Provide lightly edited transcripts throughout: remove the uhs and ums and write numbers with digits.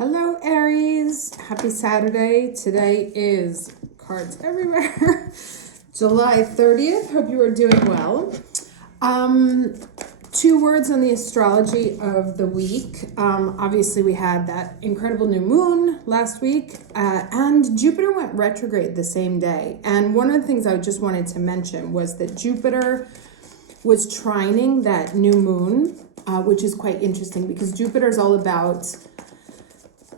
Hello, Aries. Happy Saturday. Today is cards everywhere. July 30th. Hope you are doing well. Two words on the astrology of the week. Obviously, we had that incredible new moon last week, and Jupiter went retrograde the same day. And one of the things I just wanted to mention was that Jupiter was trining that new moon, which is quite interesting because Jupiter is all about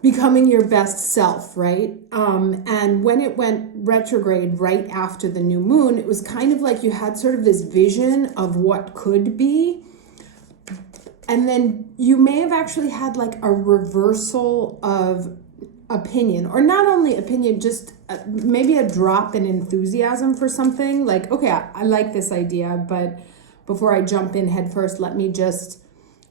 becoming your best self, right? And when it went retrograde right after the new moon, it was kind of like you had sort of this vision of what could be. And then you may have actually had like a reversal of opinion, or not only opinion, just maybe a drop in enthusiasm for something. Like, okay, I like this idea, but before I jump in head first, let me just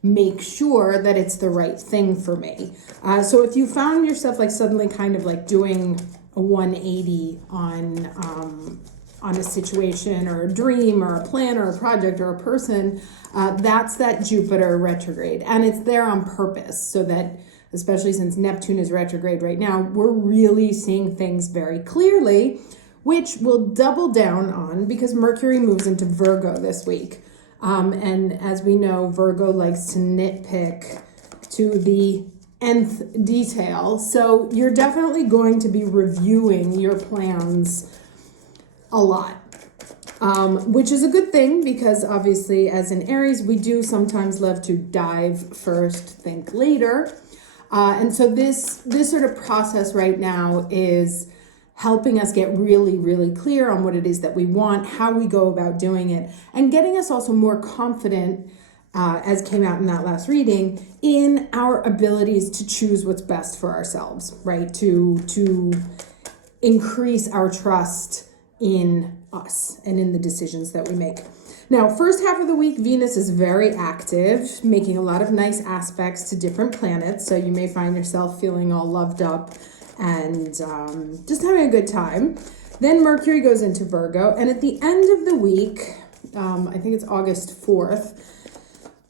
make sure that it's the right thing for me. So if you found yourself like suddenly kind of like doing a 180 on a situation or a dream or a plan or a project or a person, that's that Jupiter retrograde. And it's there on purpose so that, especially since Neptune is retrograde right now, we're really seeing things very clearly, which we'll double down on because Mercury moves into Virgo this week. And as we know, Virgo likes to nitpick to the nth detail. So you're definitely going to be reviewing your plans a lot, which is a good thing because obviously as an Aries, we do sometimes love to dive first, think later. And so this sort of process right now is helping us get really, really clear on what it is that we want, how we go about doing it, and getting us also more confident, as came out in that last reading, in our abilities to choose what's best for ourselves, right? To increase our trust in us and in the decisions that we make. Now, first half of the week, Venus is very active, making a lot of nice aspects to different planets. So you may find yourself feeling all loved up and just having a good time. Then Mercury goes into Virgo, and at the end of the week, I think it's August 4th,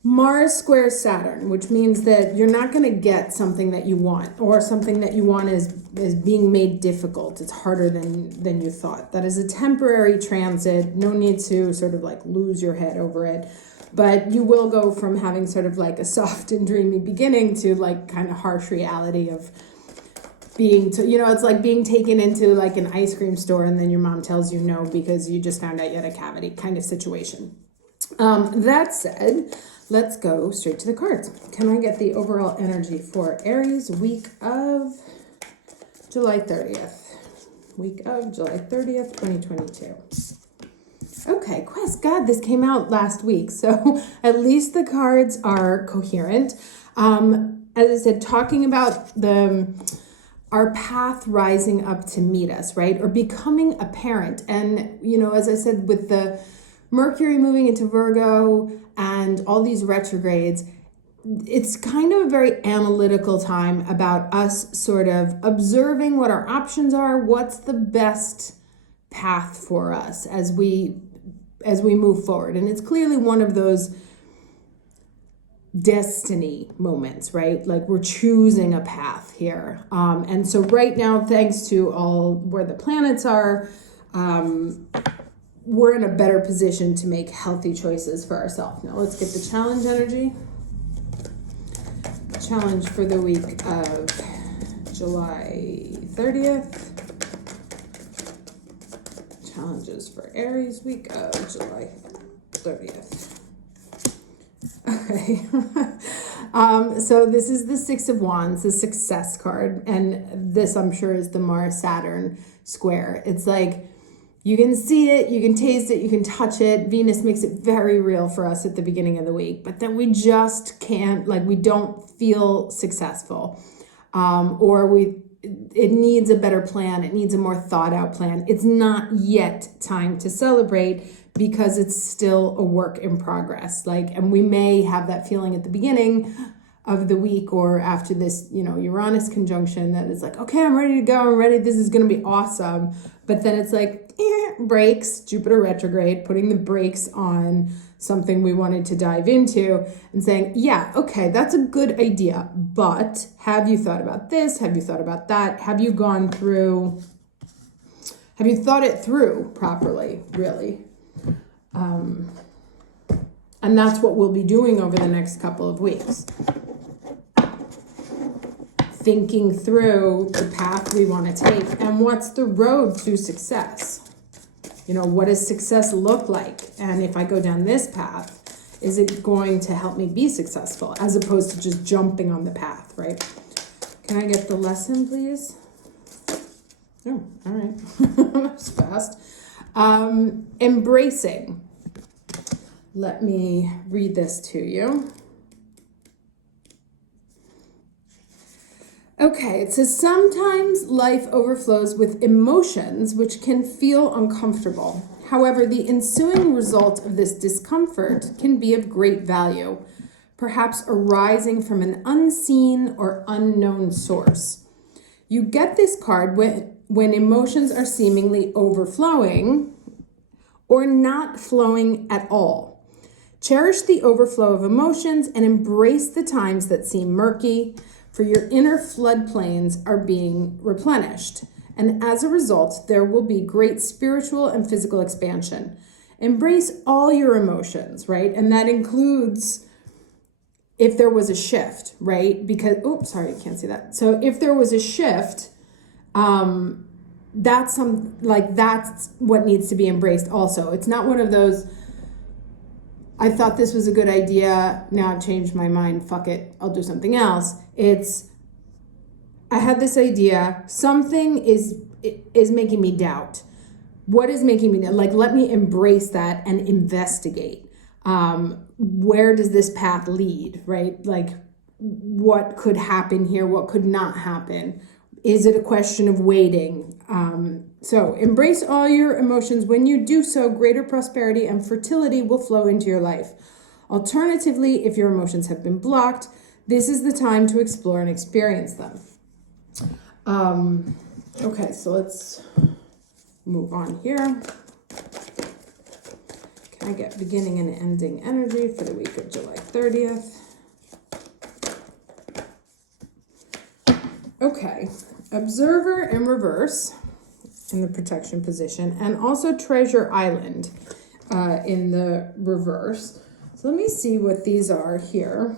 Mars squares Saturn, which means that you're not going to get something that you want, or something that you want is being made difficult. It's harder than you thought. That is a temporary transit. No need to sort of like lose your head over it. But you will go from having sort of like a soft and dreamy beginning to like kind of harsh reality of it's like being taken into like an ice cream store and then your mom tells you no because you just found out you had a cavity kind of situation. That said, let's go straight to the cards. Can I get the overall energy for Aries week of July 30th? Week of July 30th, 2022. Okay, Quest, God, this came out last week, so at least the cards are coherent. As I said, talking about our path rising up to meet us, right? Or becoming apparent. And, as I said, with the Mercury moving into Virgo and all these retrogrades, it's kind of a very analytical time about us sort of observing what our options are, what's the best path for us as we move forward. And it's clearly one of those destiny moments, right? Like we're choosing a path here. And so right now, thanks to all where the planets are, we're in a better position to make healthy choices for ourselves. Now let's get the challenge energy. Challenge for the week of July 30th. Challenges for Aries week of July 30th. Okay, so this is the Six of Wands, the success card, and this I'm sure is the Mars-Saturn square. It's like you can see it, you can taste it, you can touch it. Venus makes it very real for us at the beginning of the week, but then we just can't, like we don't feel successful, or it needs a better plan, it needs a more thought out plan. It's not yet time to celebrate because it's still a work in progress. And we may have that feeling at the beginning of the week, or after this, Uranus conjunction, that is like, okay, I'm ready to go. I'm ready. This is going to be awesome. But then it's like, brakes, Jupiter retrograde, putting the brakes on something we wanted to dive into and saying, yeah, okay, that's a good idea. But have you thought about this? Have you thought about that? Have you thought it through properly, really? And that's what we'll be doing over the next couple of weeks. Thinking through the path we want to take and what's the road to success. What does success look like? And if I go down this path, is it going to help me be successful as opposed to just jumping on the path, right? Can I get the lesson, please? Oh, all right. That's fast. Embracing. Let me read this to you. Okay, it says, sometimes life overflows with emotions which can feel uncomfortable. However, the ensuing result of this discomfort can be of great value, perhaps arising from an unseen or unknown source. You get this card when emotions are seemingly overflowing or not flowing at all. Cherish the overflow of emotions and embrace the times that seem murky, for your inner floodplains are being replenished. And as a result, there will be great spiritual and physical expansion. Embrace all your emotions, right? And that includes if there was a shift, right? Because, sorry, you can't see that. So if there was a shift, that's what needs to be embraced also. It's not one of those, I thought this was a good idea, now I've changed my mind, fuck it, I'll do something else. It's, I had this idea, something is making me doubt. What is making me doubt? Let me embrace that and investigate. Where does this path lead, right? What could happen here? What could not happen? Is it a question of waiting? So embrace all your emotions. When you do so, greater prosperity and fertility will flow into your life. Alternatively, if your emotions have been blocked, this is the time to explore and experience them. Okay, so let's move on here. Can I get beginning and ending energy for the week of July 30th? Okay, Observer in reverse in the protection position, and also Treasure Island in the reverse. So let me see what these are here.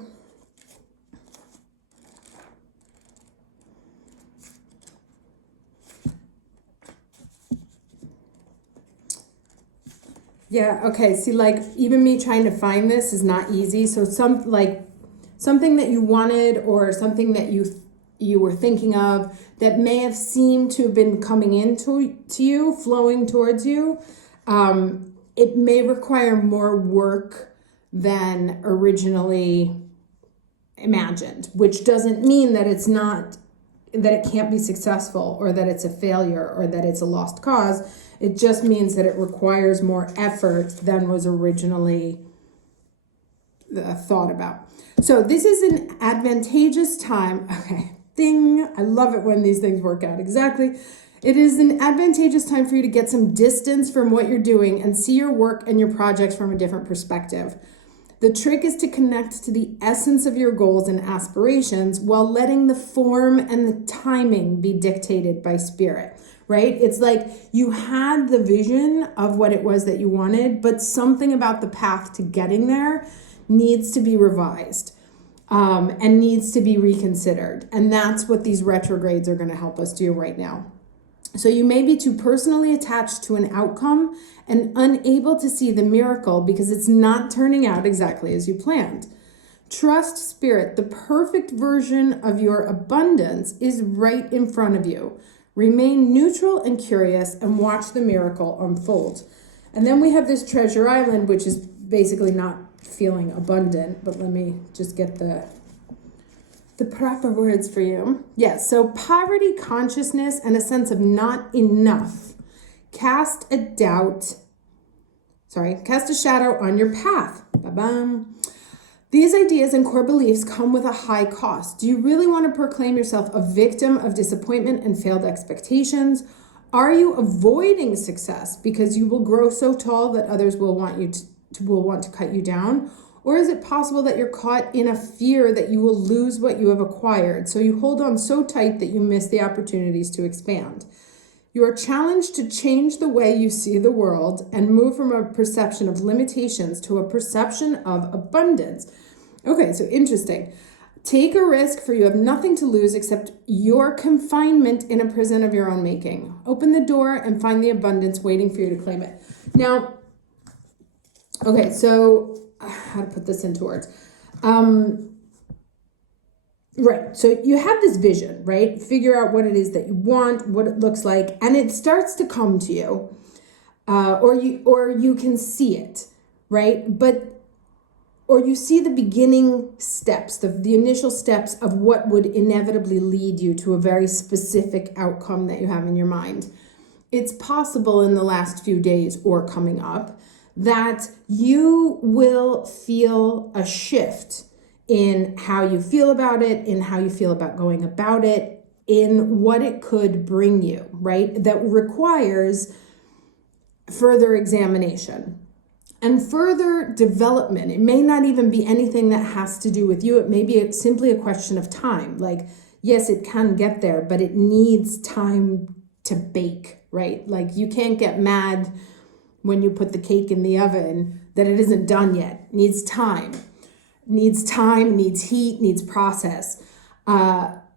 Yeah, okay, see, even me trying to find this is not easy. So something that you wanted, or something that you were thinking of that may have seemed to have been coming into you, flowing towards you, it may require more work than originally imagined, which doesn't mean that it's not, that it can't be successful, or that it's a failure, or that it's a lost cause. It just means that it requires more effort than was originally thought about. So this is an advantageous time. Okay, ding. I love it when these things work out. Exactly. It is an advantageous time for you to get some distance from what you're doing and see your work and your projects from a different perspective. The trick is to connect to the essence of your goals and aspirations while letting the form and the timing be dictated by spirit, right? It's like you had the vision of what it was that you wanted, but something about the path to getting there needs to be revised and needs to be reconsidered. And that's what these retrogrades are going to help us do right now. So you may be too personally attached to an outcome and unable to see the miracle because it's not turning out exactly as you planned. Trust spirit. The perfect version of your abundance is right in front of you. Remain neutral and curious and watch the miracle unfold. And then we have this Treasure Island, which is basically not feeling abundant, but let me just get the proper words for you. Yes, so poverty consciousness and a sense of not enough cast a shadow on your path. Ba-bam. These ideas and core beliefs come with a high cost. Do you really want to proclaim yourself a victim of disappointment and failed expectations? Are you avoiding success because you will grow so tall that others will want to cut you down? Or is it possible that you're caught in a fear that you will lose what you have acquired, so you hold on so tight that you miss the opportunities to expand? You are challenged to change the way you see the world and move from a perception of limitations to a perception of abundance. Okay, so interesting. Take a risk, for you have nothing to lose except your confinement in a prison of your own making. Open the door and find the abundance waiting for you to claim it. Now, okay, so how to put this into words? Right, so you have this vision, right? Figure out what it is that you want, what it looks like, and it starts to come to you, or you can see it, right? Or you see the beginning steps, the initial steps of what would inevitably lead you to a very specific outcome that you have in your mind. It's possible in the last few days or coming up that you will feel a shift in how you feel about it, in how you feel about going about it, in what it could bring you, right? That requires further examination and further development. It may not even be anything that has to do with you. It may be simply a question of time. Like, yes, it can get there, but it needs time to bake, right? Like, you can't get mad when you put the cake in the oven that it isn't done yet. It needs time, needs heat, needs process. And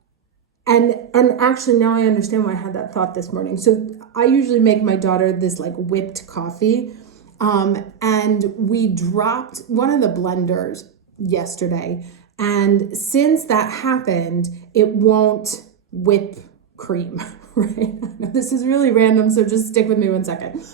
actually now I understand why I had that thought this morning. So I usually make my daughter this like whipped coffee. And we dropped one of the blenders yesterday. And since that happened, it won't whip cream, right? This is really random, so just stick with me 1 second.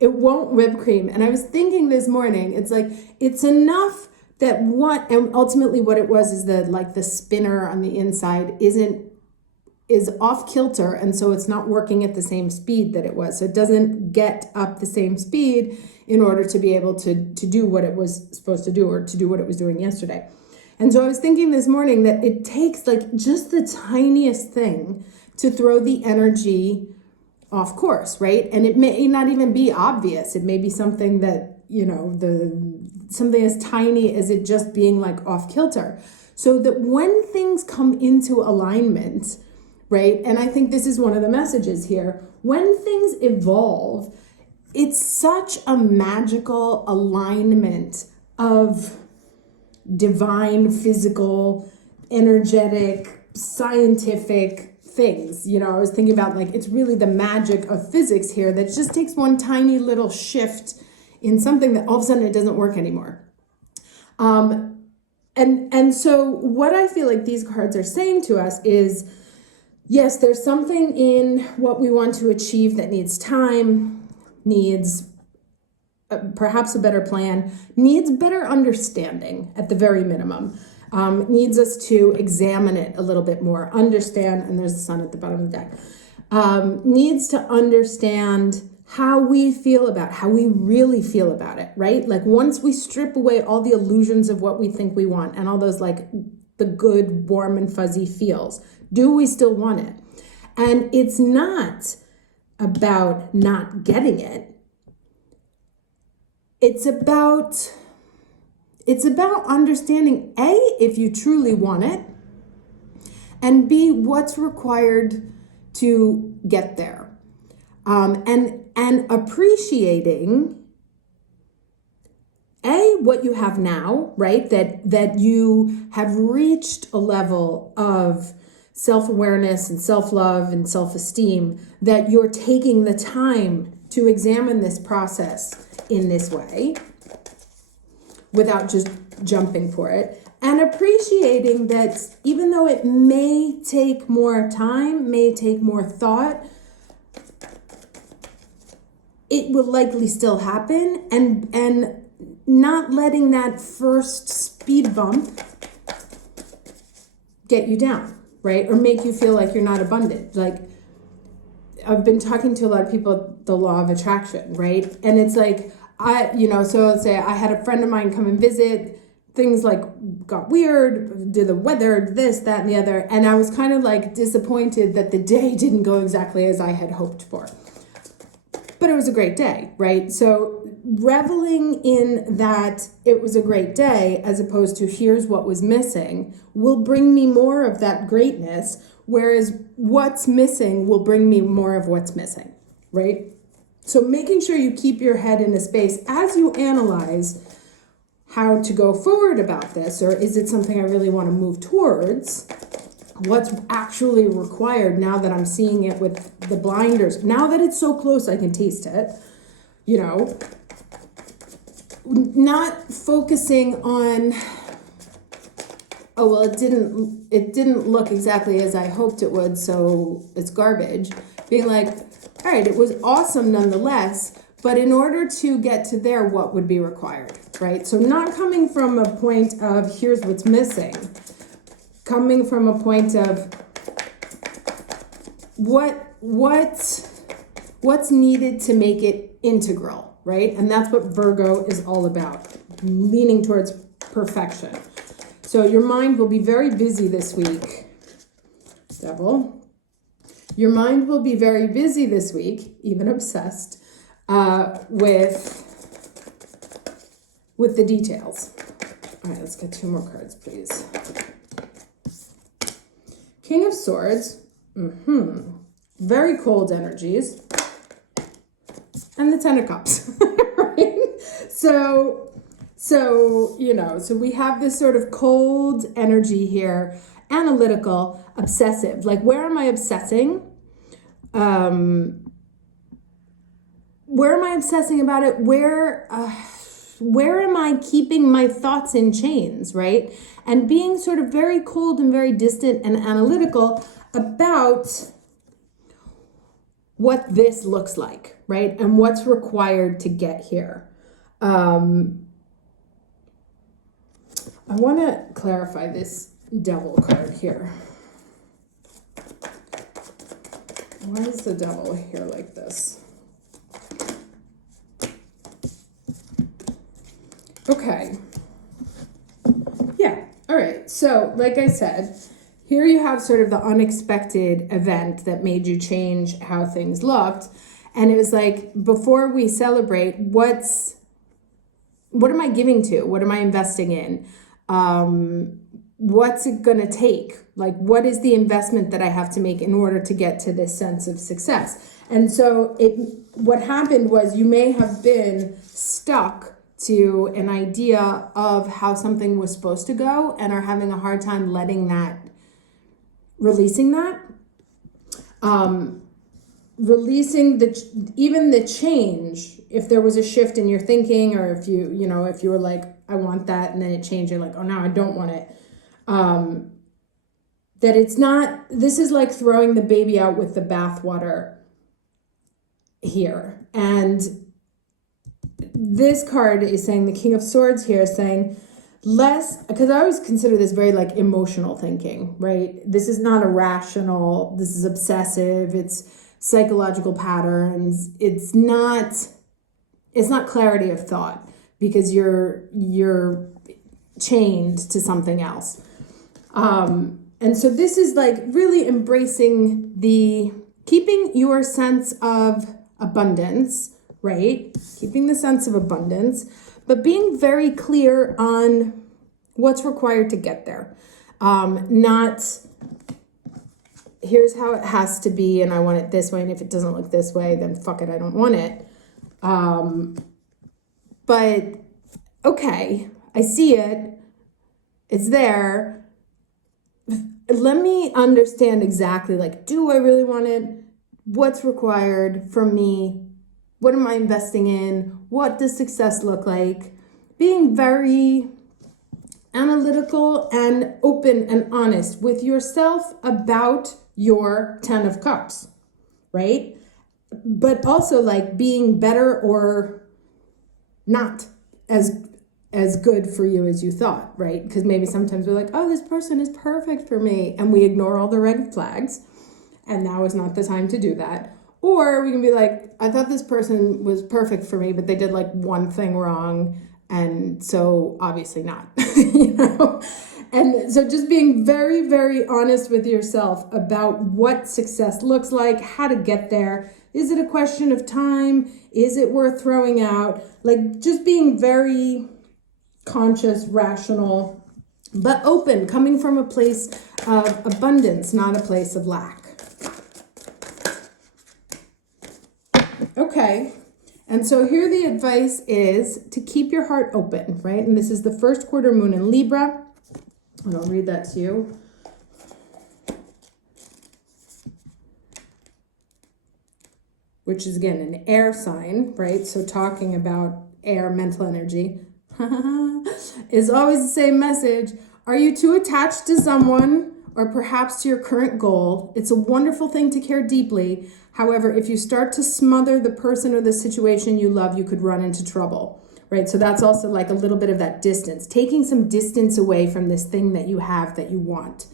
It won't whip cream. And I was thinking this morning, it's like, it's enough that and ultimately what it was is the spinner on the inside is off kilter, and so it's not working at the same speed that it was. So it doesn't get up the same speed in order to be able to do what it was supposed to do, or to do what it was doing yesterday. And so I was thinking this morning that it takes like just the tiniest thing to throw the energy off course, right? And it may not even be obvious. It may be something that, something as tiny as it just being like off kilter. So that when things come into alignment, right? And I think this is one of the messages here. When things evolve, it's such a magical alignment of divine, physical, energetic, scientific things. I was thinking about like, it's really the magic of physics here that just takes one tiny little shift in something that all of a sudden it doesn't work anymore. And so what I feel like these cards are saying to us is, yes, there's something in what we want to achieve that needs time, needs perhaps a better plan, needs better understanding at the very minimum, needs us to examine it a little bit more, understand, and there's the sun at the bottom of the deck, needs to understand how we really feel about it, right? Like once we strip away all the illusions of what we think we want and all those like the good, warm and fuzzy feels, do we still want it? And it's not about not getting it. It's about understanding A, if you truly want it, and B, what's required to get there. And appreciating A, what you have now, right? That you have reached a level of self-awareness and self-love and self-esteem, that you're taking the time to examine this process in this way without just jumping for it, and appreciating that even though it may take more time, may take more thought, it will likely still happen, and not letting that first speed bump get you down, right? Or make you feel like you're not abundant. Like, I've been talking to a lot of people, the law of attraction, right? And it's like, so let's say I had a friend of mine come and visit, things like got weird, did the weather, this, that, and the other. And I was kind of like disappointed that the day didn't go exactly as I had hoped for. But it was a great day, right? So reveling in that it was a great day as opposed to here's what was missing will bring me more of that greatness, whereas what's missing will bring me more of what's missing, right? So making sure you keep your head in a space as you analyze how to go forward about this, or is it something I really want to move towards? What's actually required now that I'm seeing it with the blinders, now that it's so close I can taste it, you know, not focusing on, oh, well, it didn't look exactly as I hoped it would, so it's garbage. Being like, all right, it was awesome nonetheless, but in order to get to there, what would be required, right? So not coming from a point of here's what's missing, coming from a point of what's needed to make it integral, right? And that's what Virgo is all about, leaning towards perfection. So your mind will be very busy this week, Devil. Your mind will be very busy this week, even obsessed, with the details. All right, let's get 2 more cards, please. King of Swords, very cold energies, and the Ten of Cups, right? So, you know, so we have this sort of cold energy here, analytical, obsessive. Like, where am I obsessing? Where am I obsessing about it? Where am I keeping my thoughts in chains, right? And being sort of very cold and very distant and analytical about what this looks like, right? And what's required to get here. I want to clarify this Devil card here. Why is the Devil here like this? Okay. Yeah. All right. So, like I said, here you have sort of the unexpected event that made you change how things looked. And it was like, before we celebrate, what am I giving to? What am I investing in? What's it going to take? Like, what is the investment that I have to make in order to get to this sense of success? And so what happened was you may have been stuck to an idea of how something was supposed to go and are having a hard time releasing that. Releasing even the change, if there was a shift in your thinking, or if you were like, I want that, and then it changed, you're like, oh, now I don't want it. That it's not, this is like throwing the baby out with the bathwater here. And this card is saying, the King of Swords here is saying less, because I always consider this very like emotional thinking, right? This is not irrational. This is obsessive. It's psychological patterns. It's not clarity of thought, because you're chained to something else. And so this is like really embracing keeping your sense of abundance, right? Keeping the sense of abundance, but being very clear on what's required to get there. Not, here's how it has to be, and I want it this way, and if it doesn't look this way, then fuck it, I don't want it. But, okay, I see it. It's there. Let me understand exactly, like, do I really want it? What's required from me? What am I investing in? What does success look like? Being very analytical and open and honest with yourself about your 10 of Cups, right? But also like being better or not as good for you as you thought, right? Because maybe sometimes we're like, oh, this person is perfect for me, and we ignore all the red flags, and now is not the time to do that. Or we can be like, I thought this person was perfect for me, but they did like one thing wrong, And so obviously not, you know? And so just being very, very honest with yourself about what success looks like, how to get there. Is it a question of time? Is it worth throwing out? Like just being very conscious, rational, but open, coming from a place of abundance, not a place of lack. Okay. And so here the advice is to keep your heart open, right? And this is the first quarter moon in Libra. And I'll read that to you. Which is, again, an air sign, right? So talking about air, mental energy, is always the same message. Are you too attached to someone or perhaps to your current goal? It's a wonderful thing to care deeply. However, if you start to smother the person or the situation you love, you could run into trouble, right? So that's also like a little bit of that distance, taking some distance away from this thing that you have that you want.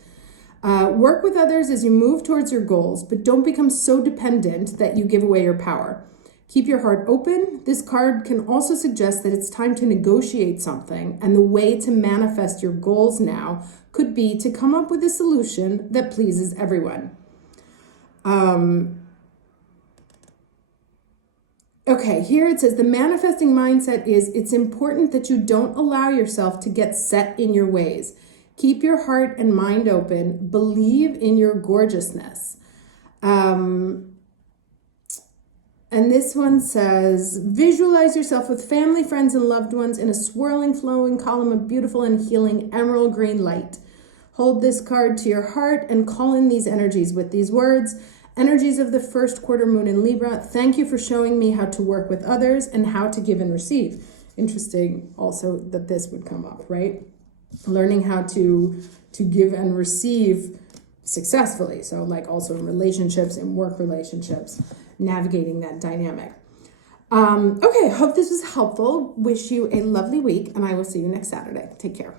Work with others as you move towards your goals, but don't become so dependent that you give away your power. Keep your heart open. This card can also suggest that it's time to negotiate something, and the way to manifest your goals now could be to come up with a solution that pleases everyone. Okay, here it says the manifesting mindset is it's important that you don't allow yourself to get set in your ways. Keep your heart and mind open. Believe in your gorgeousness. And this one says, visualize yourself with family, friends, and loved ones in a swirling, flowing column of beautiful and healing emerald green light. Hold this card to your heart and call in these energies with these words. Energies of the first quarter moon in Libra. Thank you for showing me how to work with others and how to give and receive. Interesting also that this would come up, right? Learning how to give and receive successfully. So like also in relationships and work relationships, navigating that dynamic. Okay, hope this was helpful. Wish you a lovely week, and I will see you next Saturday. Take care.